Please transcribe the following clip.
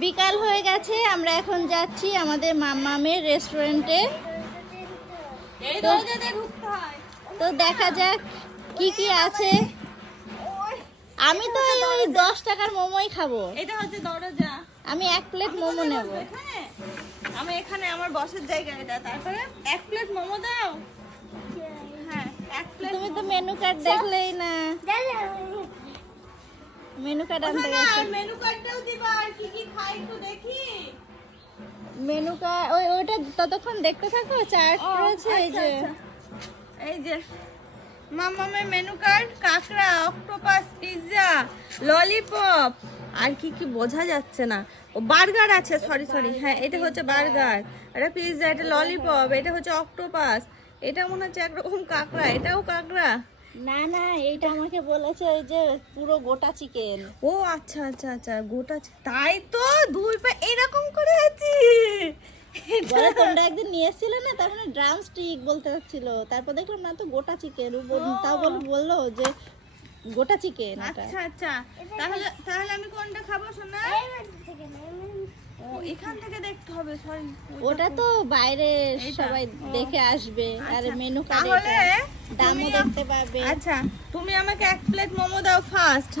বিকাল হয়ে গেছে, আমরা এখন যাচ্ছি আমাদের মাম্মামের রেস্টুরেন্টে। তো দেখা যাক কি কি আছে। আমি তো ওই 10 টাকার মোমোই খাবো। এটা হচ্ছে দরজা। আমি 1 প্লেট মোমো নেব। আমি এখানে আমার বসের জায়গা এটা। তারপরে 1 প্লেট মোমো দাও। হ্যাঁ 1 প্লেট। তুমি তো মেনু কার্ড দেখলেই না। মেনু কার্ড আনতে গেছে। মেনু কার্ডটাও দিবা, আর কি কি খাই একটু দেখি। মেনু কার্ড ওইটা ততক্ষণ দেখতে থাকো। চার্ট রয়েছে এই যে। এই যে মাম্মামের মেনু কার্ড, কাঁকড়া, অক্টোপাস, পিৎজা, ললিপপ, আর কি কি বোঝা যাচ্ছে না। ও বার্গার আছে, সরি হ্যাঁ এটা হচ্ছে বার্গার, এটা পিৎজা, এটা ললিপপ, এটা হচ্ছে অক্টোপাস, এটা মনে হচ্ছে একরকম কাঁকড়া, এটাও কাঁকড়া। না না, এইটা আমাকে বলেছে ওই যে পুরো গোটা চিকেন। ও আচ্ছা আচ্ছা আচ্ছা, গোটা তাই তো 2 পা এরকম করে আছে। বলে তোমরা একদিন নিয়ে এসেছিলে না, তখন ড্রাম স্টিক বলতে চাচ্ছিল, তারপর দেখলাম না তো গোটা চিকেন। তাও বললো যে গোটা চিকেন। আচ্ছা আচ্ছা, তাহলে তাহলে আমি কোনটা খাবো সোনা? ও এখান থেকে দেখতে হবে, সরি। ওটা তো বাইরে সবাই দেখে আসবে, আর মেনু তাহলে কার্ডে দামও দেখতে পাবে। আচ্ছা তুমি আমাকে 1 প্লেট মোমো দাও ফার্স্ট।